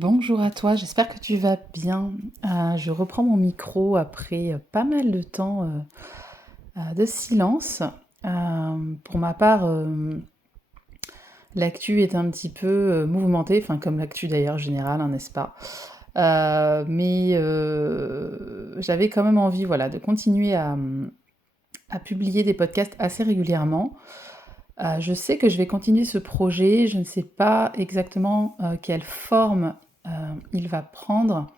Bonjour à toi, j'espère que tu vas bien. Je reprends mon micro après pas mal de temps de silence. Pour ma part, l'actu est un petit peu mouvementée, enfin comme l'actu d'ailleurs générale, hein, n'est-ce pas? Mais j'avais quand même envie, voilà, de continuer à publier des podcasts assez régulièrement. Je sais que je vais continuer ce projet, je ne sais pas exactement quelle forme il va prendre.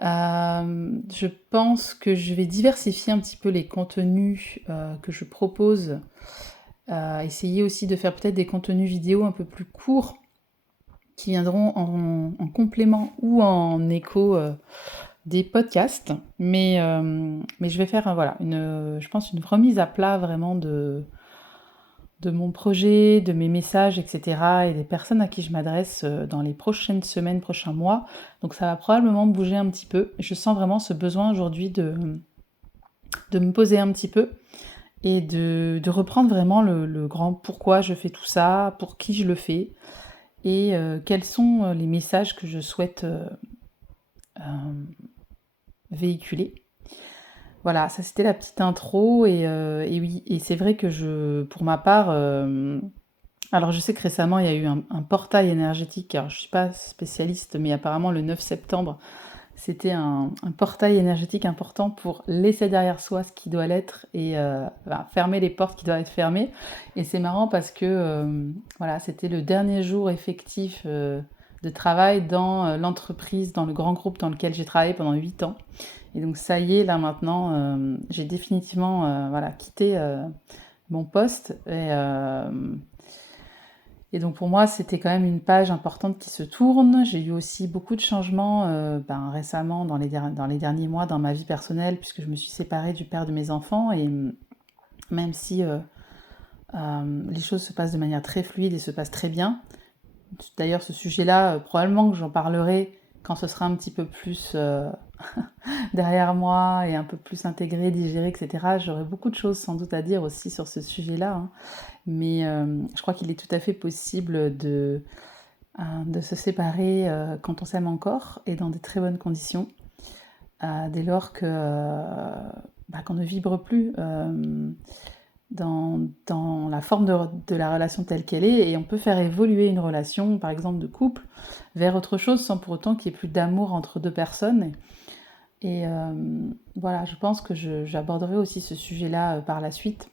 Je pense que je vais diversifier un petit peu les contenus que je propose. Essayer aussi de faire peut-être des contenus vidéo un peu plus courts qui viendront en complément ou en écho des podcasts. Mais je vais faire voilà, je pense une remise à plat vraiment de mon projet, de mes messages, etc. et des personnes à qui je m'adresse dans les prochaines semaines, prochains mois. Donc ça va probablement bouger un petit peu. Je sens vraiment ce besoin aujourd'hui de me poser un petit peu et de reprendre vraiment le grand pourquoi je fais tout ça, pour qui je le fais et quels sont les messages que je souhaite euh, véhiculer. Voilà, ça c'était la petite intro et oui, et c'est vrai que pour ma part, alors je sais que récemment il y a eu un portail énergétique, alors je ne suis pas spécialiste, mais apparemment le 9 septembre, c'était un portail énergétique important pour laisser derrière soi ce qui doit l'être et fermer les portes qui doivent être fermées. Et c'est marrant parce que voilà, c'était le dernier jour effectif de travail dans l'entreprise, dans le grand groupe dans lequel j'ai travaillé pendant 8 ans. Et donc ça y est, là maintenant, j'ai définitivement voilà, quitté mon poste et donc pour moi, c'était quand même une page importante qui se tourne. J'ai eu aussi beaucoup de changements récemment dans les derniers mois dans ma vie personnelle puisque je me suis séparée du père de mes enfants et même si les choses se passent de manière très fluide et se passent très bien. D'ailleurs, ce sujet-là, probablement que j'en parlerai quand ce sera un petit peu plus derrière moi et un peu plus intégré, digéré, etc. J'aurai beaucoup de choses sans doute à dire aussi sur ce sujet-là, hein. Mais je crois qu'il est tout à fait possible de se séparer quand on s'aime encore et dans de très bonnes conditions, dès lors qu'on ne vibre plus dans la forme de la relation telle qu'elle est, et on peut faire évoluer une relation, par exemple de couple, vers autre chose sans pour autant qu'il n'y ait plus d'amour entre deux personnes. Et voilà, je pense que j'aborderai aussi ce sujet-là par la suite.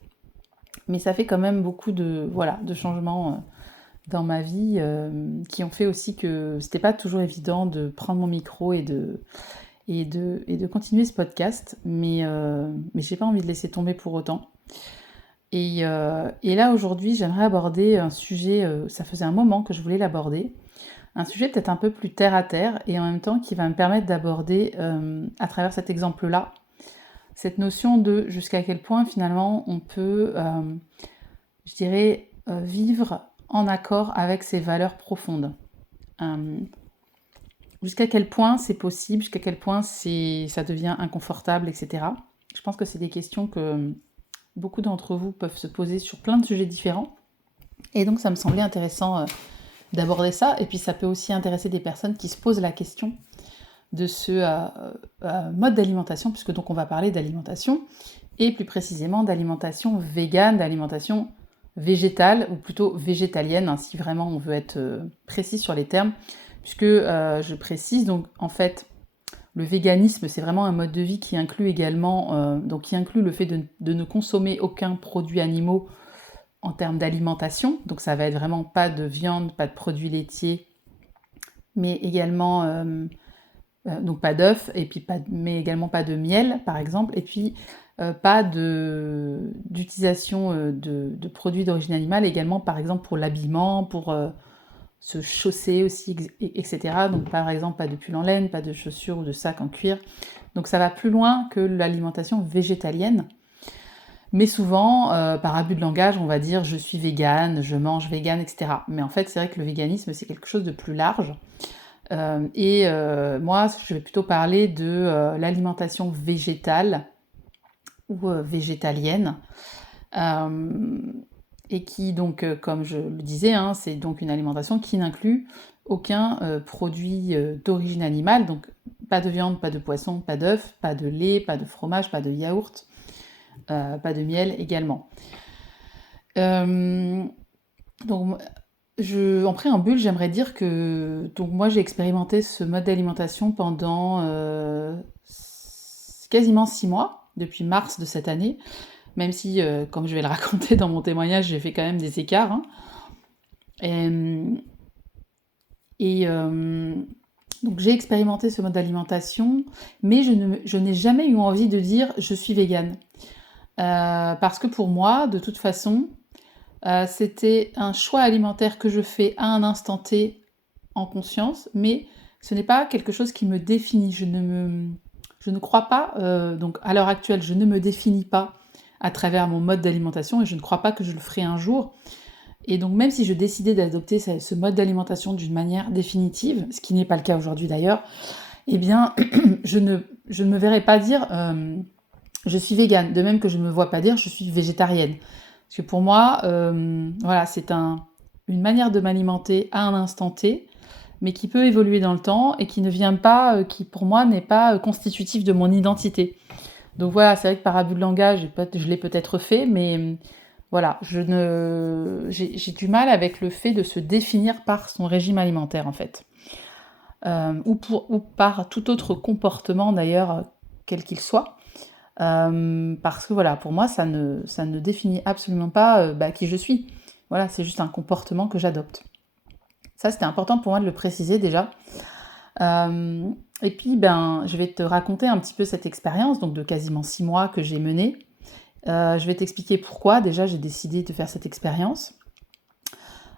Mais ça fait quand même beaucoup de changements dans ma vie qui ont fait aussi que c'était pas toujours évident de prendre mon micro et de continuer ce podcast, mais j'ai pas envie de laisser tomber pour autant. Et là aujourd'hui, j'aimerais aborder un sujet, ça faisait un moment que je voulais l'aborder, un sujet peut-être un peu plus terre à terre et en même temps qui va me permettre d'aborder à travers cet exemple-là cette notion de jusqu'à quel point finalement on peut, je dirais, vivre en accord avec ses valeurs profondes. Euh, Jusqu'à quel point c'est possible, jusqu'à quel point ça devient inconfortable, etc. Je pense que c'est des questions que beaucoup d'entre vous peuvent se poser sur plein de sujets différents. Et donc ça me semblait intéressant d'aborder ça. Et puis ça peut aussi intéresser des personnes qui se posent la question de ce mode d'alimentation, puisque donc on va parler d'alimentation, et plus précisément d'alimentation végane, d'alimentation végétale, ou plutôt végétalienne, hein, si vraiment on veut être précis sur les termes, puisque je précise, donc en fait, le véganisme, c'est vraiment un mode de vie qui inclut également, donc qui inclut le fait de ne consommer aucun produit animaux en termes d'alimentation, donc ça va être vraiment pas de viande, pas de produits laitiers, mais également donc pas d'œufs, et puis mais également pas de miel, par exemple, et puis pas d'utilisation de produits d'origine animale, également par exemple pour l'habillement, pour se chausser aussi, etc. Donc par exemple pas de pull en laine, pas de chaussures ou de sacs en cuir. Donc ça va plus loin que l'alimentation végétalienne. Mais souvent, par abus de langage, on va dire je suis végane, je mange végane, etc. Mais en fait, c'est vrai que le véganisme, c'est quelque chose de plus large. Moi, je vais plutôt parler de l'alimentation végétale ou végétalienne. Et qui donc, comme je le disais, hein, c'est donc une alimentation qui n'inclut aucun produit d'origine animale, donc pas de viande, pas de poisson, pas d'œufs, pas de lait, pas de fromage, pas de yaourt, pas de miel également. Donc, en préambule, j'aimerais dire que donc moi j'ai expérimenté ce mode d'alimentation pendant quasiment 6 mois, depuis mars de cette année, même si, comme je vais le raconter dans mon témoignage, j'ai fait quand même des écarts. Hein. Et donc j'ai expérimenté ce mode d'alimentation, mais je n'ai jamais eu envie de dire je suis végane. Parce que pour moi, de toute façon, c'était un choix alimentaire que je fais à un instant T en conscience, mais ce n'est pas quelque chose qui me définit. Je ne crois pas, donc à l'heure actuelle, je ne me définis pas à travers mon mode d'alimentation et je ne crois pas que je le ferai un jour. Et donc même si je décidais d'adopter ce mode d'alimentation d'une manière définitive, ce qui n'est pas le cas aujourd'hui d'ailleurs, eh bien je ne me verrai pas dire je suis végane, de même que je ne me vois pas dire je suis végétarienne. Parce que pour moi, voilà, c'est une manière de m'alimenter à un instant T, mais qui peut évoluer dans le temps et qui ne vient pas, qui pour moi n'est pas constitutif de mon identité. Donc voilà, c'est vrai que par abus de langage, je l'ai peut-être fait, mais voilà, j'ai du mal avec le fait de se définir par son régime alimentaire en fait. Ou par tout autre comportement d'ailleurs, quel qu'il soit. Parce que voilà, pour moi, ça ne définit absolument pas qui je suis. Voilà, c'est juste un comportement que j'adopte. Ça, c'était important pour moi de le préciser déjà. Et puis, je vais te raconter un petit peu cette expérience, donc de quasiment 6 mois que j'ai menée. Je vais t'expliquer pourquoi déjà j'ai décidé de faire cette expérience.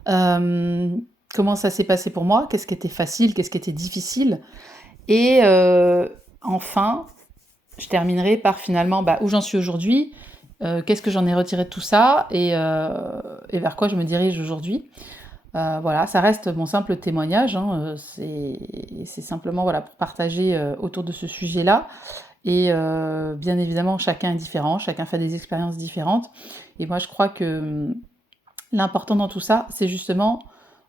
Comment ça s'est passé pour moi, qu'est-ce qui était facile, qu'est-ce qui était difficile. Et enfin, je terminerai par finalement où j'en suis aujourd'hui, qu'est-ce que j'en ai retiré de tout ça et vers quoi je me dirige aujourd'hui. Voilà, ça reste mon simple témoignage, hein, c'est simplement voilà, pour partager autour de ce sujet-là. Et bien évidemment, chacun est différent, chacun fait des expériences différentes. Et moi, je crois que l'important dans tout ça, c'est justement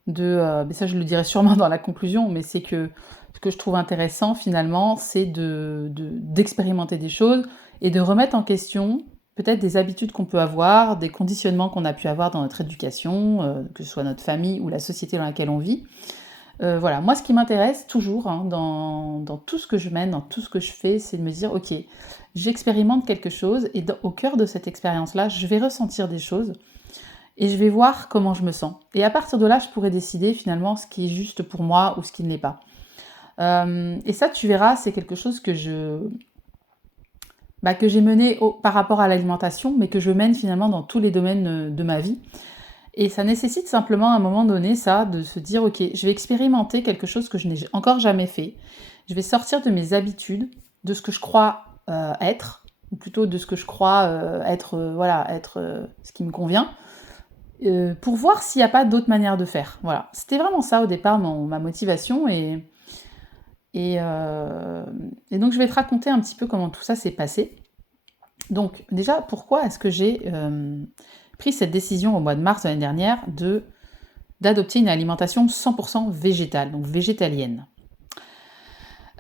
mais ça je le dirai sûrement dans la conclusion, mais c'est que ce que je trouve intéressant finalement, c'est d'expérimenter des choses et de remettre en question peut-être des habitudes qu'on peut avoir, des conditionnements qu'on a pu avoir dans notre éducation, que ce soit notre famille ou la société dans laquelle on vit. Voilà, moi ce qui m'intéresse toujours dans tout ce que je mène, dans tout ce que je fais, c'est de me dire ok, j'expérimente quelque chose et au cœur de cette expérience-là, je vais ressentir des choses et je vais voir comment je me sens. Et à partir de là, je pourrai décider finalement ce qui est juste pour moi ou ce qui ne l'est pas. Et ça, tu verras, c'est quelque chose que j'ai mené par rapport à l'alimentation, mais que je mène finalement dans tous les domaines de ma vie. Et ça nécessite simplement à un moment donné ça, de se dire ok, je vais expérimenter quelque chose que je n'ai encore jamais fait. Je vais sortir de mes habitudes, de ce que je crois être, ou plutôt de ce que je crois être ce qui me convient. Pour voir s'il n'y a pas d'autres manières de faire. Voilà, c'était vraiment ça au départ ma motivation et donc je vais te raconter un petit peu comment tout ça s'est passé. Donc déjà, pourquoi est-ce que j'ai pris cette décision au mois de mars de l'année dernière d'adopter une alimentation 100% végétale, donc végétalienne.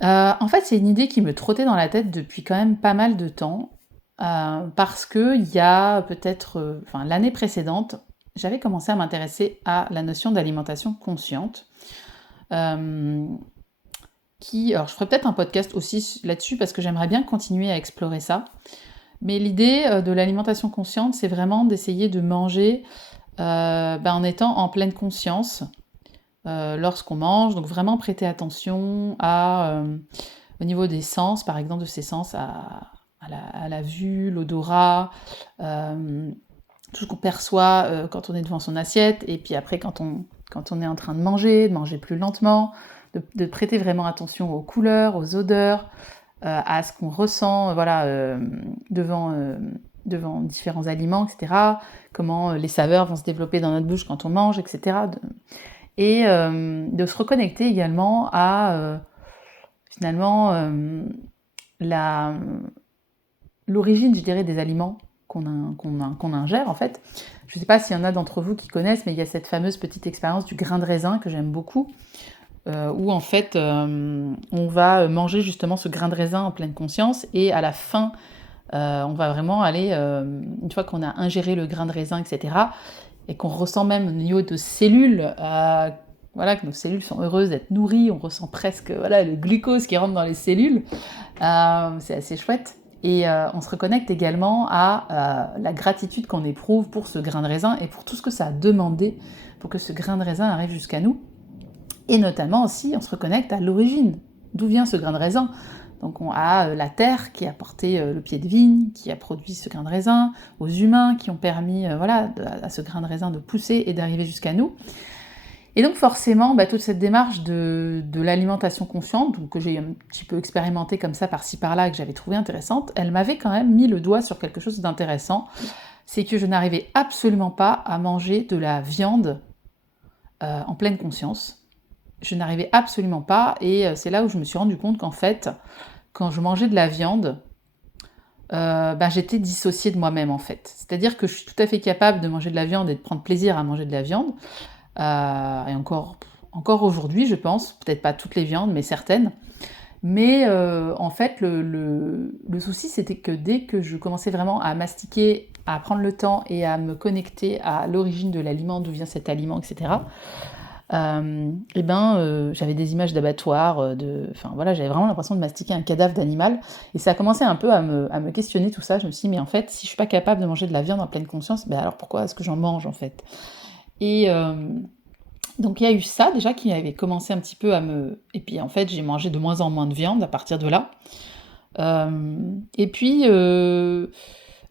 En fait, c'est une idée qui me trottait dans la tête depuis quand même pas mal de temps, parce qu'il y a peut-être, l'année précédente, j'avais commencé à m'intéresser à la notion d'alimentation consciente, alors je ferai peut-être un podcast aussi là-dessus parce que j'aimerais bien continuer à explorer ça. Mais l'idée de l'alimentation consciente, c'est vraiment d'essayer de manger en étant en pleine conscience lorsqu'on mange, donc vraiment prêter attention au niveau des sens, par exemple de ces sens à la vue, l'odorat, tout ce qu'on perçoit quand on est devant son assiette, et puis après quand on est en train de manger plus lentement, de prêter vraiment attention aux couleurs, aux odeurs, à ce qu'on ressent devant différents aliments, etc. Comment les saveurs vont se développer dans notre bouche quand on mange, etc. Et de se reconnecter également à finalement l'origine, je dirais, des aliments qu'on ingère en fait. Je ne sais pas s'il y en a d'entre vous qui connaissent, mais il y a cette fameuse petite expérience du grain de raisin que j'aime beaucoup, où en fait on va manger justement ce grain de raisin en pleine conscience, et à la fin on va vraiment aller, une fois qu'on a ingéré le grain de raisin, etc., et qu'on ressent même au niveau de cellules, voilà, que nos cellules sont heureuses d'être nourries, on ressent presque voilà, le glucose qui rentre dans les cellules, c'est assez chouette. Et on se reconnecte également à la gratitude qu'on éprouve pour ce grain de raisin et pour tout ce que ça a demandé pour que ce grain de raisin arrive jusqu'à nous. Et notamment aussi, on se reconnecte à l'origine. D'où vient ce grain de raisin? Donc on a la terre qui a porté le pied de vigne, qui a produit ce grain de raisin, aux humains qui ont permis à ce grain de raisin de pousser et d'arriver jusqu'à nous. Et donc forcément, toute cette démarche de l'alimentation consciente, donc que j'ai un petit peu expérimentée comme ça par-ci par-là, et que j'avais trouvé intéressante, elle m'avait quand même mis le doigt sur quelque chose d'intéressant, c'est que je n'arrivais absolument pas à manger de la viande en pleine conscience. Je n'arrivais absolument pas, et c'est là où je me suis rendu compte qu'en fait, quand je mangeais de la viande, j'étais dissociée de moi-même en fait. C'est-à-dire que je suis tout à fait capable de manger de la viande et de prendre plaisir à manger de la viande, et encore aujourd'hui je pense, peut-être pas toutes les viandes, mais certaines. Mais en fait, le souci c'était que dès que je commençais vraiment à mastiquer, à prendre le temps et à me connecter à l'origine de l'aliment, d'où vient cet aliment, etc., j'avais des images d'abattoirs, j'avais vraiment l'impression de mastiquer un cadavre d'animal, et ça a commencé un peu à me questionner tout ça. Je me suis dit, mais en fait, si je suis pas capable de manger de la viande en pleine conscience, alors pourquoi est-ce que j'en mange en fait? Et donc il y a eu ça déjà qui avait commencé un petit peu et puis en fait, j'ai mangé de moins en moins de viande à partir de là. Et puis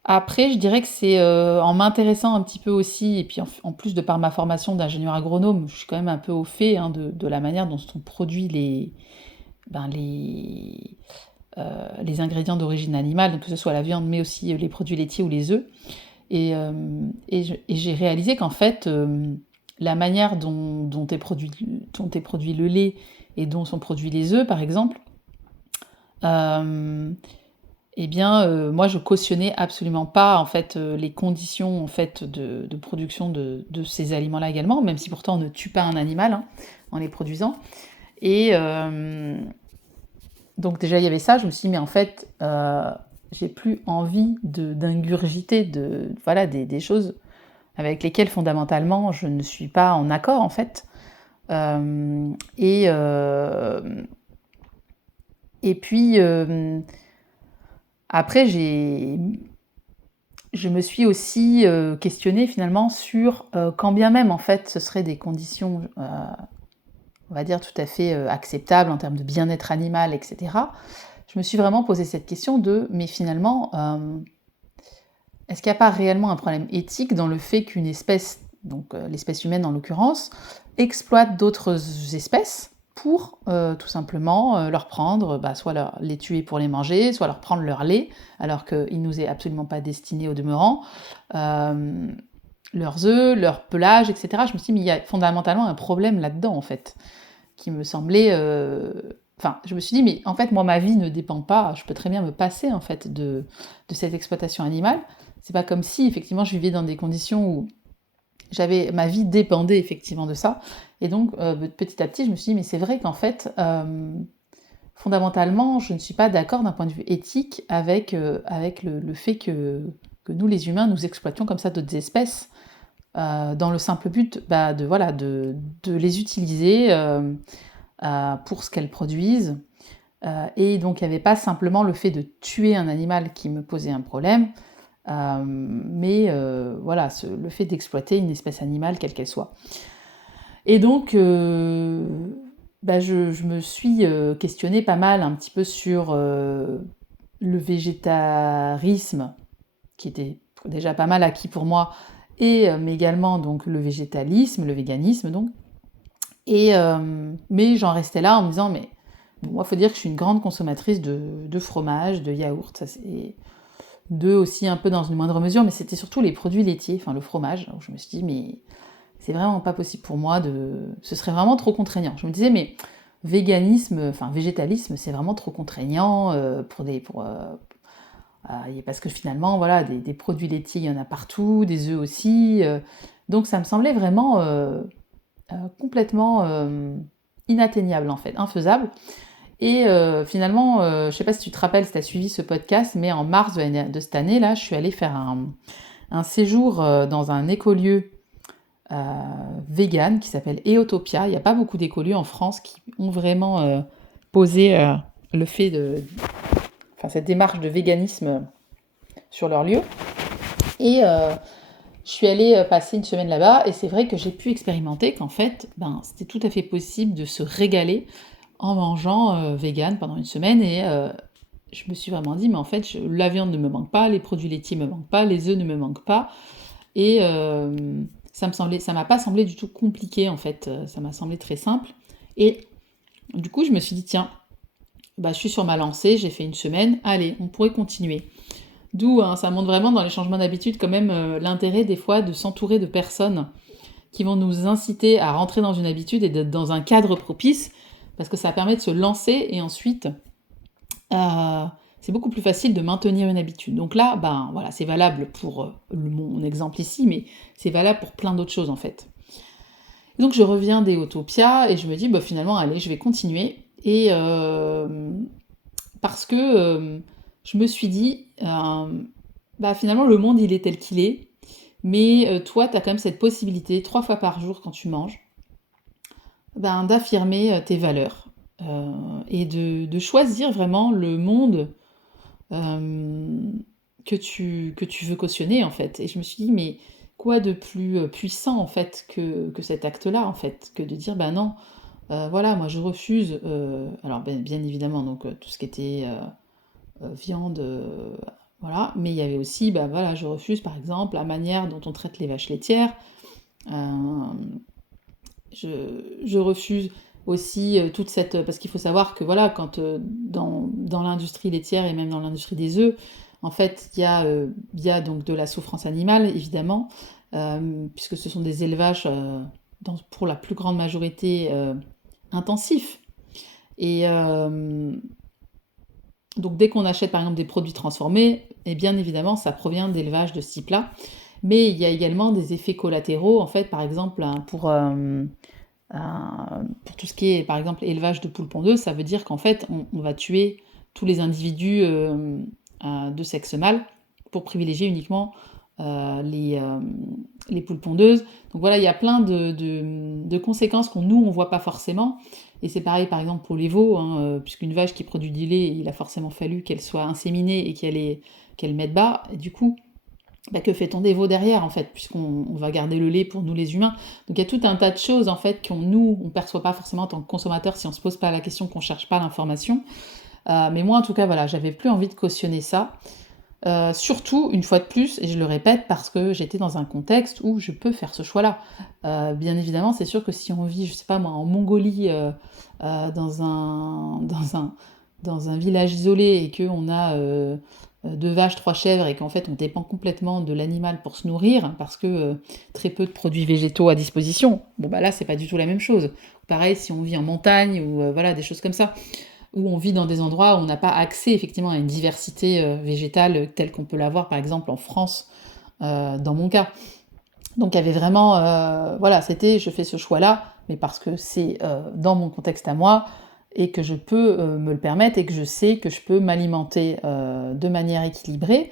après, je dirais que c'est en m'intéressant un petit peu aussi, et puis en plus de par ma formation d'ingénieur agronome, je suis quand même un peu au fait de la manière dont sont produits les ingrédients d'origine animale, donc que ce soit la viande, mais aussi les produits laitiers ou les œufs. Et j'ai réalisé qu'en fait, la manière dont est produit le lait et dont sont produits les œufs, par exemple, moi je cautionnais absolument pas en fait les conditions en fait de production de ces aliments-là également, même si pourtant on ne tue pas un animal en les produisant. Et donc déjà il y avait ça, je me suis dit mais en fait j'ai plus envie d'ingurgiter des choses avec lesquelles fondamentalement je ne suis pas en accord en fait. Et puis après, je me suis aussi questionnée finalement sur quand bien même en fait ce seraient des conditions, on va dire tout à fait acceptables en termes de bien-être animal, etc. Je me suis vraiment posé cette question mais finalement, est-ce qu'il n'y a pas réellement un problème éthique dans le fait qu'une espèce, donc l'espèce humaine en l'occurrence, exploite d'autres espèces pour tout simplement leur prendre, soit les tuer pour les manger, soit leur prendre leur lait, alors qu'il ne nous est absolument pas destiné au demeurant, leurs œufs, leur pelage, etc. Je me suis dit, mais il y a fondamentalement un problème là-dedans, en fait, qui me semblait... je me suis dit, mais en fait, moi, ma vie ne dépend pas, je peux très bien me passer, en fait, de cette exploitation animale. C'est pas comme si, effectivement, je vivais dans des conditions où ma vie dépendait effectivement de ça. Et donc, petit à petit, je me suis dit, mais c'est vrai qu'en fait, fondamentalement, je ne suis pas d'accord d'un point de vue éthique avec le fait que nous, les humains, nous exploitions comme ça d'autres espèces, dans le simple but de les utiliser pour ce qu'elles produisent. Et donc, il n'y avait pas simplement le fait de tuer un animal qui me posait un problème, mais le fait d'exploiter une espèce animale, quelle qu'elle soit. Et donc, je me suis questionnée pas mal un petit peu sur le végétarisme, qui était déjà pas mal acquis pour moi, mais également donc, le végétalisme, le véganisme, donc. Mais j'en restais là en me disant, mais bon, moi, il faut dire que je suis une grande consommatrice de fromage, de yaourt, ça c'est... d'œufs aussi un peu dans une moindre mesure, mais c'était surtout les produits laitiers, enfin le fromage, où je me suis dit, mais c'est vraiment pas possible pour moi ce serait vraiment trop contraignant. Je me disais, mais végétalisme, c'est vraiment trop contraignant Parce que finalement, voilà, des produits laitiers, il y en a partout, des œufs aussi. Donc ça me semblait vraiment complètement inatteignable en fait, infaisable. Et finalement, je ne sais pas si tu te rappelles, si tu as suivi ce podcast, mais en mars de cette année, là, je suis allée faire un séjour dans un écolieu euh, vegan qui s'appelle Eotopia. Il n'y a pas beaucoup d'écolieux en France qui ont vraiment posé le fait enfin, cette démarche de véganisme sur leur lieu. Et je suis allée passer une semaine là-bas et c'est vrai que j'ai pu expérimenter qu'en fait, c'était tout à fait possible de se régaler en mangeant vegan pendant une semaine et je me suis vraiment dit, mais en fait, la viande ne me manque pas, les produits laitiers ne me manquent pas, les œufs ne me manquent pas. Et ça m'a pas semblé du tout compliqué en fait, ça m'a semblé très simple. Et du coup, je me suis dit, tiens, je suis sur ma lancée, j'ai fait une semaine, allez, on pourrait continuer. D'où ça montre vraiment dans les changements d'habitude quand même l'intérêt des fois de s'entourer de personnes qui vont nous inciter à rentrer dans une habitude et d'être dans un cadre propice, parce que ça permet de se lancer et ensuite c'est beaucoup plus facile de maintenir une habitude. Donc là, voilà, c'est valable pour mon exemple ici, mais c'est valable pour plein d'autres choses en fait. Et donc je reviens des Utopia et je me dis finalement, allez, je vais continuer. Et parce que je me suis dit, finalement, le monde il est tel qu'il est, mais toi, tu as quand même cette possibilité, 3 fois par jour quand tu manges, d'affirmer tes valeurs et de choisir vraiment le monde que tu veux cautionner, en fait. Et je me suis dit, mais quoi de plus puissant, en fait, que cet acte-là, en fait, que de dire, non, voilà, moi je refuse, alors bien évidemment, donc tout ce qui était viande, voilà, mais il y avait aussi, voilà, je refuse par exemple la manière dont on traite les vaches laitières, je refuse aussi toute cette... Parce qu'il faut savoir que voilà, quand dans l'industrie laitière et même dans l'industrie des œufs, en fait, il y a donc de la souffrance animale, évidemment, puisque ce sont des élevages, pour la plus grande majorité, intensifs. Et donc dès qu'on achète par exemple des produits transformés, et bien évidemment, ça provient d'élevages de ce type-là. Mais il y a également des effets collatéraux, en fait, par exemple, pour tout ce qui est, par exemple, élevage de poules pondeuses, ça veut dire qu'en fait, on va tuer tous les individus de sexe mâle pour privilégier uniquement les poules pondeuses. Donc voilà, il y a plein de conséquences qu'on on voit pas forcément. Et c'est pareil, par exemple, pour les veaux, puisqu'une vache qui produit du lait, il a forcément fallu qu'elle soit inséminée et qu'elle mette bas. Et du coup, que fait-on des veaux derrière, en fait, puisqu'on va garder le lait pour nous les humains. Donc il y a tout un tas de choses, en fait, qu'on on perçoit pas forcément en tant que consommateur si on se pose pas la question, qu'on cherche pas l'information. Mais moi, en tout cas, voilà, j'avais plus envie de cautionner ça. Surtout, une fois de plus, et je le répète, parce que j'étais dans un contexte où je peux faire ce choix-là. Bien évidemment, c'est sûr que si on vit, je sais pas moi, en Mongolie, dans un village isolé et qu'on a 2 vaches, 3 chèvres et qu'en fait on dépend complètement de l'animal pour se nourrir, parce que très peu de produits végétaux à disposition, là c'est pas du tout la même chose. Pareil si on vit en montagne ou voilà, des choses comme ça, où on vit dans des endroits où on n'a pas accès effectivement à une diversité végétale telle qu'on peut l'avoir par exemple en France, dans mon cas. Donc il y avait vraiment, voilà, c'était je fais ce choix-là, mais parce que c'est dans mon contexte à moi, et que je peux me le permettre, et que je sais que je peux m'alimenter de manière équilibrée,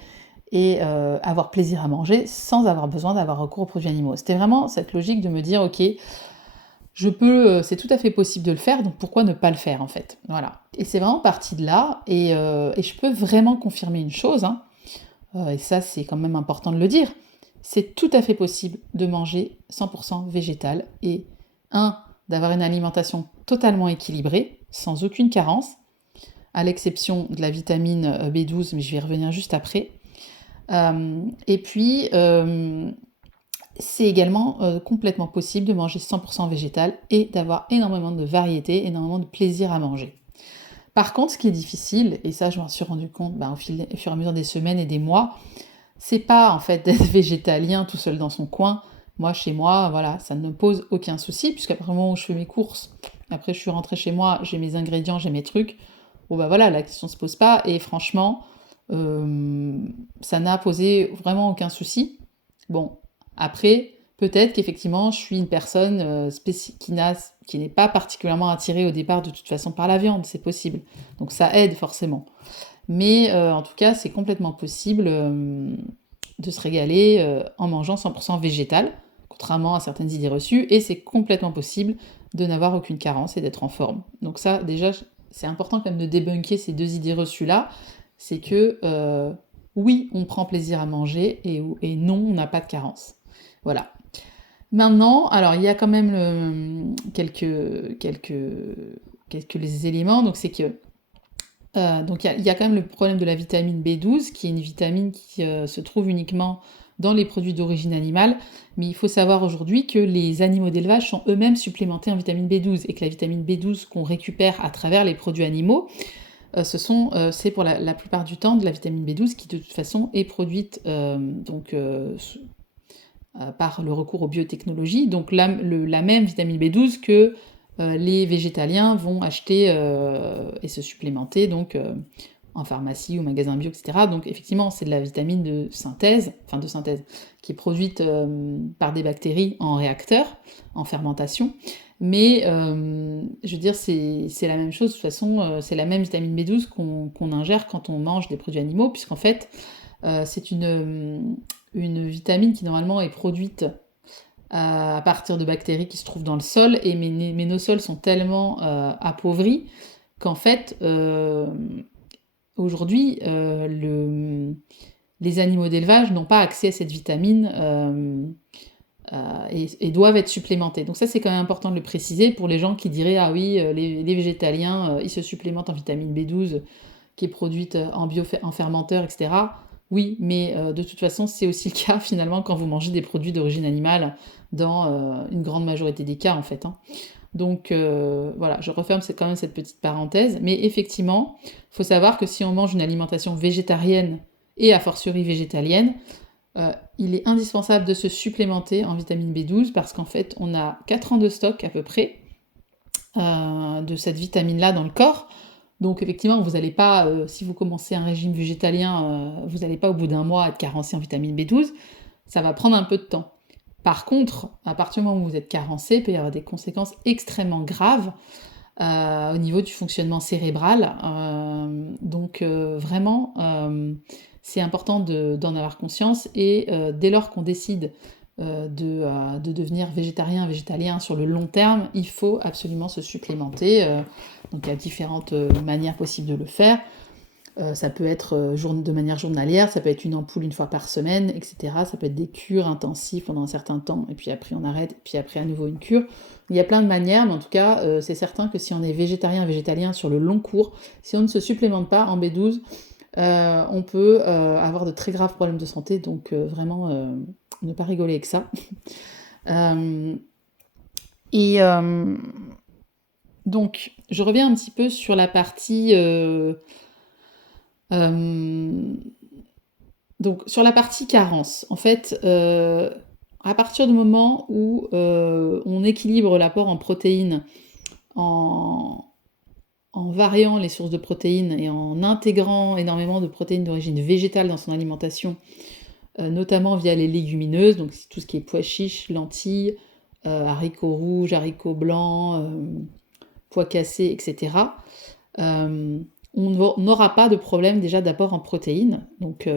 et avoir plaisir à manger sans avoir besoin d'avoir recours aux produits animaux. C'était vraiment cette logique de me dire, ok, je peux, c'est tout à fait possible de le faire, donc pourquoi ne pas le faire en fait. Voilà. Et c'est vraiment parti de là, et je peux vraiment confirmer une chose, et ça c'est quand même important de le dire, c'est tout à fait possible de manger 100% végétal, et d'avoir une alimentation totalement équilibrée, sans aucune carence, à l'exception de la vitamine B12, mais je vais y revenir juste après. Et puis, c'est également complètement possible de manger 100% végétal et d'avoir énormément de variété, énormément de plaisir à manger. Par contre, ce qui est difficile, et ça je m'en suis rendu compte au fur et à mesure des semaines et des mois, c'est pas en fait d'être végétalien tout seul dans son coin. Moi, chez moi, voilà, ça ne me pose aucun souci, puisqu'après le moment où je fais mes courses, après je suis rentrée chez moi, j'ai mes ingrédients, j'ai mes trucs, voilà, la question se pose pas, et franchement, Ça n'a posé vraiment aucun souci. Bon, après, peut-être qu'effectivement, je suis une personne qui n'est pas particulièrement attirée au départ de toute façon par la viande, c'est possible. Donc ça aide forcément. Mais en tout cas, c'est complètement possible de se régaler en mangeant 100% végétal, contrairement à certaines idées reçues, et c'est complètement possible de n'avoir aucune carence et d'être en forme. Donc ça, déjà, c'est important quand même de débunker ces deux idées reçues-là, c'est que oui, on prend plaisir à manger, et non, on n'a pas de carence. Voilà. Maintenant, alors il y a quand même quelques les éléments, donc c'est que donc il y a quand même le problème de la vitamine B12, qui est une vitamine qui se trouve uniquement dans les produits d'origine animale, mais il faut savoir aujourd'hui que les animaux d'élevage sont eux-mêmes supplémentés en vitamine B12, et que la vitamine B12 qu'on récupère à travers les produits animaux, c'est pour la plupart du temps de la vitamine B12 qui de toute façon est produite par le recours aux biotechnologies, donc la même vitamine B12 que les végétaliens vont acheter et se supplémenter donc en pharmacie ou magasin bio, etc. Donc effectivement, c'est de la vitamine de synthèse, qui est produite par des bactéries en réacteur, en fermentation. Mais je veux dire, c'est la même chose, de toute façon, c'est la même vitamine B12 qu'on ingère quand on mange des produits animaux, puisqu'en fait, c'est une vitamine qui normalement est produite à partir de bactéries qui se trouvent dans le sol, mais nos sols sont tellement appauvris qu'en fait, aujourd'hui, les animaux d'élevage n'ont pas accès à cette vitamine et doivent être supplémentés. Donc ça, c'est quand même important de le préciser pour les gens qui diraient « Ah oui, les végétaliens, ils se supplémentent en vitamine B12 qui est produite en fermenteur, etc. » Oui, mais de toute façon, c'est aussi le cas finalement quand vous mangez des produits d'origine animale dans une grande majorité des cas en fait. Hein. Donc voilà, je referme quand même cette petite parenthèse. Mais effectivement, il faut savoir que si on mange une alimentation végétarienne et a fortiori végétalienne, il est indispensable de se supplémenter en vitamine B12 parce qu'en fait, on a 4 ans de stock à peu près de cette vitamine-là dans le corps. Donc effectivement, vous n'allez pas, si vous commencez un régime végétalien, vous n'allez pas au bout d'un mois être carencé en vitamine B12, ça va prendre un peu de temps. Par contre, à partir du moment où vous êtes carencé, il peut y avoir des conséquences extrêmement graves au niveau du fonctionnement cérébral. Donc vraiment, c'est important d'en avoir conscience et dès lors qu'on décide de devenir végétarien, végétalien sur le long terme, il faut absolument se supplémenter. Donc il y a différentes manières possibles de le faire. Ça peut être de manière journalière, ça peut être une ampoule une fois par semaine, etc. Ça peut être des cures intensives pendant un certain temps, et puis après on arrête, et puis après à nouveau une cure. Il y a plein de manières, mais en tout cas, c'est certain que si on est végétarien, végétalien sur le long cours, si on ne se supplémente pas en B12, on peut avoir de très graves problèmes de santé, donc vraiment ne pas rigoler avec ça. Donc, je reviens un petit peu sur la partie... donc, sur la partie carence, en fait, à partir du moment où on équilibre l'apport en protéines en variant les sources de protéines et en intégrant énormément de protéines d'origine végétale dans son alimentation, notamment via les légumineuses, donc tout ce qui est pois chiches, lentilles, haricots rouges, haricots blancs, pois cassés, etc., on n'aura pas de problème déjà d'apport en protéines. Donc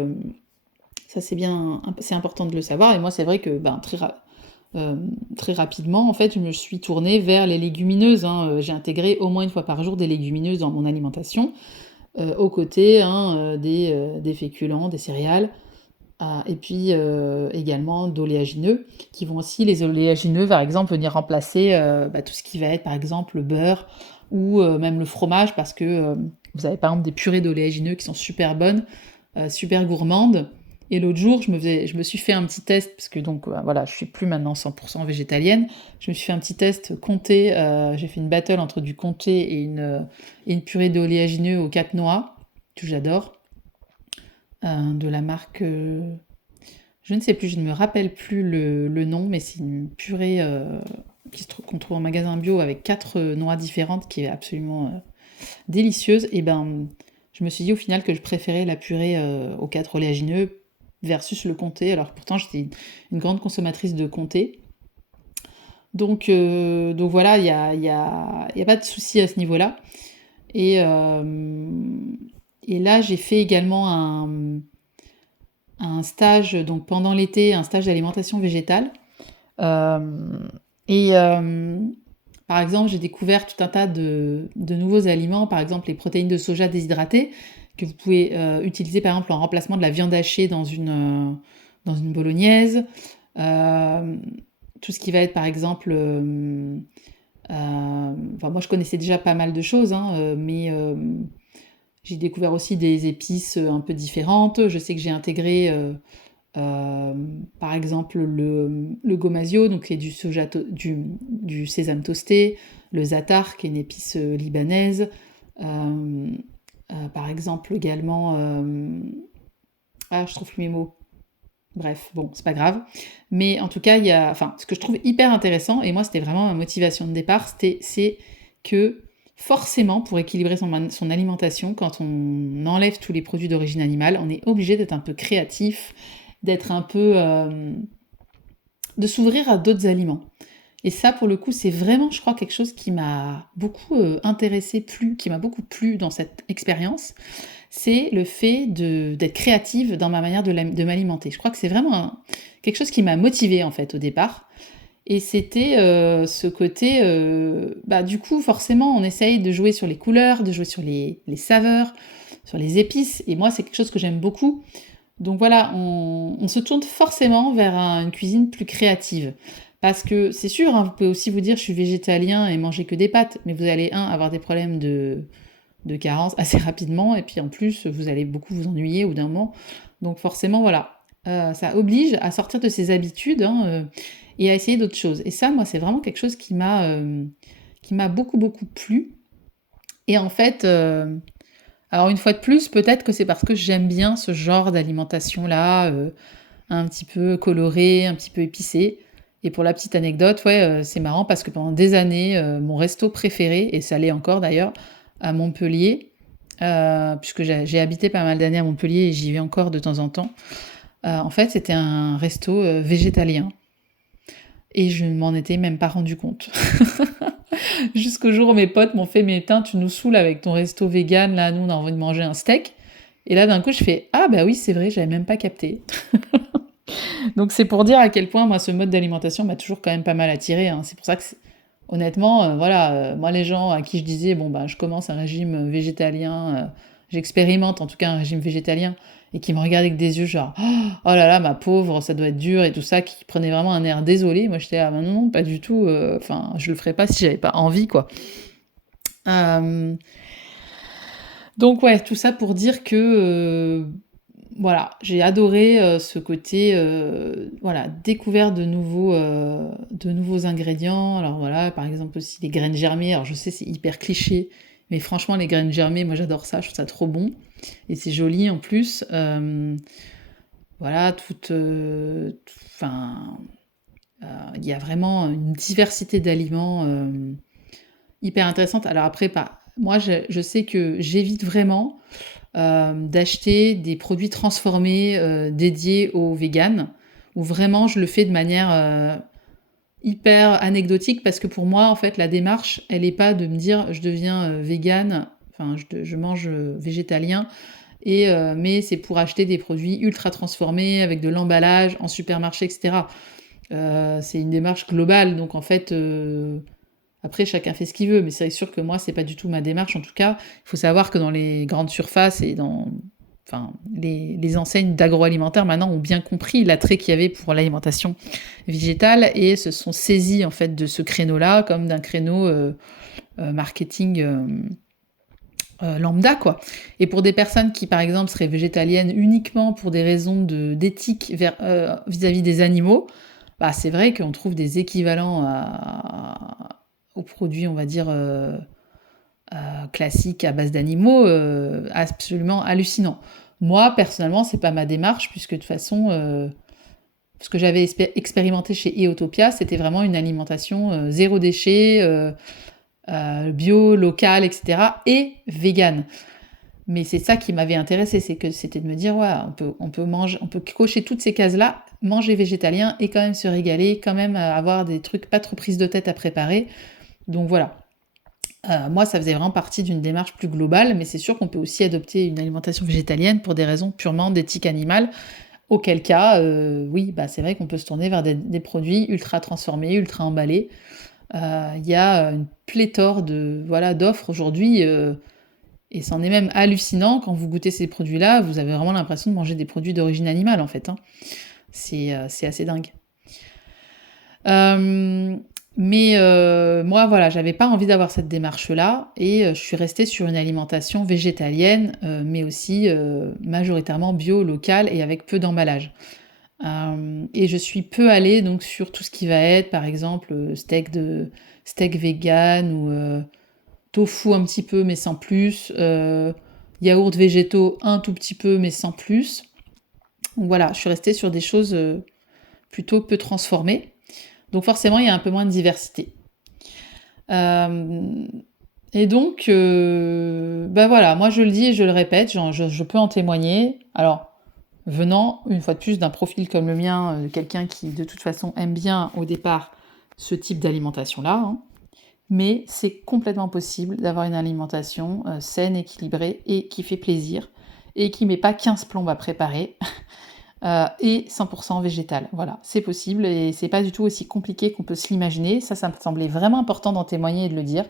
ça c'est important de le savoir. Et moi c'est vrai que très rapidement, en fait, je me suis tournée vers les légumineuses. Hein. J'ai intégré au moins une fois par jour des légumineuses dans mon alimentation, aux côtés des féculents, des céréales, et puis également d'oléagineux, qui vont aussi, les oléagineux, par exemple, venir remplacer tout ce qui va être, par exemple, le beurre ou même le fromage, parce que vous avez par exemple des purées d'oléagineux qui sont super bonnes, super gourmandes. Et l'autre jour, je me suis fait un petit test, parce que donc voilà, je suis plus maintenant 100% végétalienne. Je me suis fait un petit test comté. J'ai fait une battle entre du comté et une purée d'oléagineux aux 4 noix, que j'adore, de la marque. Je ne sais plus, je ne me rappelle plus le nom, mais c'est une purée qu'on trouve en magasin bio avec 4 noix différentes qui est absolument délicieuse. Et ben, je me suis dit au final que je préférais la purée aux 4 oléagineux versus le comté. Alors pourtant, j'étais une grande consommatrice de comté. Donc voilà, il y a pas de souci à ce niveau-là. Et, et là, j'ai fait également un stage, donc pendant l'été, un stage d'alimentation végétale. Euh, et par exemple, j'ai découvert tout un tas de nouveaux aliments, par exemple les protéines de soja déshydratées, que vous pouvez utiliser par exemple en remplacement de la viande hachée dans une bolognaise. Euh, Tout ce qui va être par exemple... enfin, moi je connaissais déjà pas mal de choses, hein, mais j'ai découvert aussi des épices un peu différentes. Je sais que j'ai intégré euh, par exemple le gomasio, donc qui est du sésame toasté, le za'atar, qui est une épice libanaise. Euh, Par exemple également... ah, je trouve plus mes mots. Bref, bon, c'est pas grave. Mais en tout cas, enfin, ce que je trouve hyper intéressant, et moi c'était vraiment ma motivation de départ, c'est que forcément, pour équilibrer son alimentation, quand on enlève tous les produits d'origine animale, on est obligé d'être un peu créatif, d'être un peu... de s'ouvrir à d'autres aliments. Et ça, pour le coup, c'est vraiment, je crois, quelque chose qui m'a beaucoup intéressée, qui m'a beaucoup plu dans cette expérience. C'est le fait d'être créative dans ma manière de m'alimenter. Je crois que c'est vraiment quelque chose qui m'a motivée, en fait, au départ. Et c'était ce côté... bah, du coup, forcément, on essaye de jouer sur les couleurs, de jouer sur les saveurs, sur les épices. Et moi, c'est quelque chose que j'aime beaucoup. Donc voilà, on se tourne forcément vers une cuisine plus créative. Parce que c'est sûr, hein, vous pouvez aussi vous dire je suis végétalien et manger que des pâtes, mais vous allez, avoir des problèmes de carence assez rapidement, et puis en plus, vous allez beaucoup vous ennuyer au bout d'un moment. Donc forcément, voilà, ça oblige à sortir de ses habitudes, hein, et à essayer d'autres choses. Et ça, moi, c'est vraiment quelque chose qui m'a beaucoup, beaucoup plu. Et en fait, alors une fois de plus, peut-être que c'est parce que j'aime bien ce genre d'alimentation-là, un petit peu coloré, un petit peu épicé. Et pour la petite anecdote, ouais, c'est marrant parce que pendant des années, mon resto préféré, et ça l'est encore d'ailleurs, à Montpellier, puisque j'ai habité pas mal d'années à Montpellier et j'y vais encore de temps en temps, en fait, c'était un resto végétalien. Et je ne m'en étais même pas rendu compte. Jusqu'au jour où mes potes m'ont fait: mais putain, tu nous saoules avec ton resto vegan, là, nous on a envie de manger un steak. Et là d'un coup je fais: ah bah oui, c'est vrai, j'avais même pas capté. Donc c'est pour dire à quel point moi ce mode d'alimentation m'a toujours quand même pas mal attiré, hein. C'est pour ça que honnêtement, voilà, moi les gens à qui je disais bon bah je commence un régime végétalien, j'expérimente en tout cas un régime végétalien, et qui me regardaient avec des yeux genre oh là là ma pauvre, ça doit être dur et tout ça, qui prenaient vraiment un air désolé. Moi j'étais ah bah non, non pas du tout, enfin je le ferais pas si j'avais pas envie quoi. Euh, donc ouais, tout ça pour dire que voilà, j'ai adoré ce côté voilà, découvert de nouveaux ingrédients. Alors voilà, par exemple aussi les graines germées. Alors je sais, c'est hyper cliché, mais franchement, les graines germées, moi j'adore ça, je trouve ça trop bon. Et c'est joli en plus. Voilà, enfin, il y a vraiment une diversité d'aliments hyper intéressante. Alors après, pas, moi je sais que j'évite vraiment d'acheter des produits transformés dédiés aux véganes, où vraiment je le fais de manière hyper anecdotique, parce que pour moi, en fait, la démarche, elle n'est pas de me dire je deviens végane, enfin je mange végétalien, mais c'est pour acheter des produits ultra transformés avec de l'emballage en supermarché, etc. C'est une démarche globale, donc en fait, après, chacun fait ce qu'il veut, mais c'est sûr que moi, c'est pas du tout ma démarche. En tout cas, il faut savoir que dans les grandes surfaces et dans enfin, les enseignes d'agroalimentaire maintenant ont bien compris l'attrait qu'il y avait pour l'alimentation végétale et se sont saisis en fait de ce créneau-là comme d'un créneau marketing lambda quoi. Et pour des personnes qui par exemple seraient végétaliennes uniquement pour des raisons d'éthique vis-à-vis des animaux, bah, c'est vrai qu'on trouve des équivalents aux produits, on va dire, classiques à base d'animaux, absolument hallucinants. Moi, personnellement, c'est pas ma démarche, puisque de toute façon, ce que j'avais expérimenté chez Eotopia, c'était vraiment une alimentation zéro déchet, bio, local, etc. et vegan. Mais c'est ça qui m'avait intéressée, c'était de me dire, ouais, on peut cocher toutes ces cases-là, manger végétalien et quand même se régaler, quand même avoir des trucs pas trop prises de tête à préparer. Donc voilà. Moi, ça faisait vraiment partie d'une démarche plus globale, mais c'est sûr qu'on peut aussi adopter une alimentation végétalienne pour des raisons purement d'éthique animale, auquel cas, oui, bah, c'est vrai qu'on peut se tourner vers des produits ultra transformés, ultra emballés. Il y a une pléthore d'offres aujourd'hui, et c'en est même hallucinant quand vous goûtez ces produits-là, vous avez vraiment l'impression de manger des produits d'origine animale en fait, hein. C'est assez dingue. Mais moi voilà, j'avais pas envie d'avoir cette démarche-là et je suis restée sur une alimentation végétalienne, mais aussi, majoritairement bio, locale et avec peu d'emballage. Et je suis peu allée donc sur tout ce qui va être, par exemple, steak vegan ou, tofu un petit peu mais sans plus, yaourts végétaux un tout petit peu mais sans plus. Donc voilà, je suis restée sur des choses, plutôt peu transformées. Donc forcément, il y a un peu moins de diversité. Et donc, bah voilà, moi je le dis et je le répète, je peux en témoigner. Alors, venant, une fois de plus, d'un profil comme le mien, quelqu'un qui de toute façon aime bien au départ ce type d'alimentation-là, hein, mais c'est complètement possible d'avoir une alimentation saine, équilibrée et qui fait plaisir et qui met pas 15 plombes à préparer et 100% végétal. Voilà, c'est possible et c'est pas du tout aussi compliqué qu'on peut se l'imaginer. Ça me semblait vraiment important d'en témoigner et de le dire.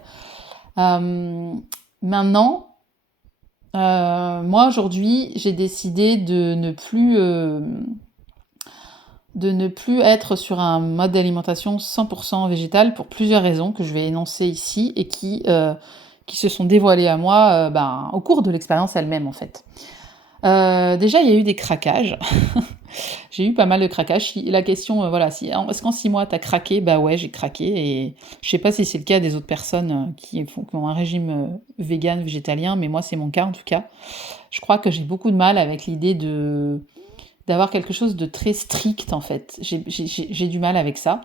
Maintenant, moi aujourd'hui, j'ai décidé de ne plus être sur un mode d'alimentation 100% végétal pour plusieurs raisons que je vais énoncer ici et qui se sont dévoilées à moi au cours de l'expérience elle-même en fait. Déjà, il y a eu des craquages. J'ai eu pas mal de craquages. La question, voilà, est-ce qu'en 6 mois, t'as craqué? Bah ouais, j'ai craqué. Et je sais pas si c'est le cas des autres personnes qui ont un régime vegan, végétalien, mais moi, c'est mon cas en tout cas. Je crois que j'ai beaucoup de mal avec l'idée d'avoir quelque chose de très strict en fait. J'ai du mal avec ça.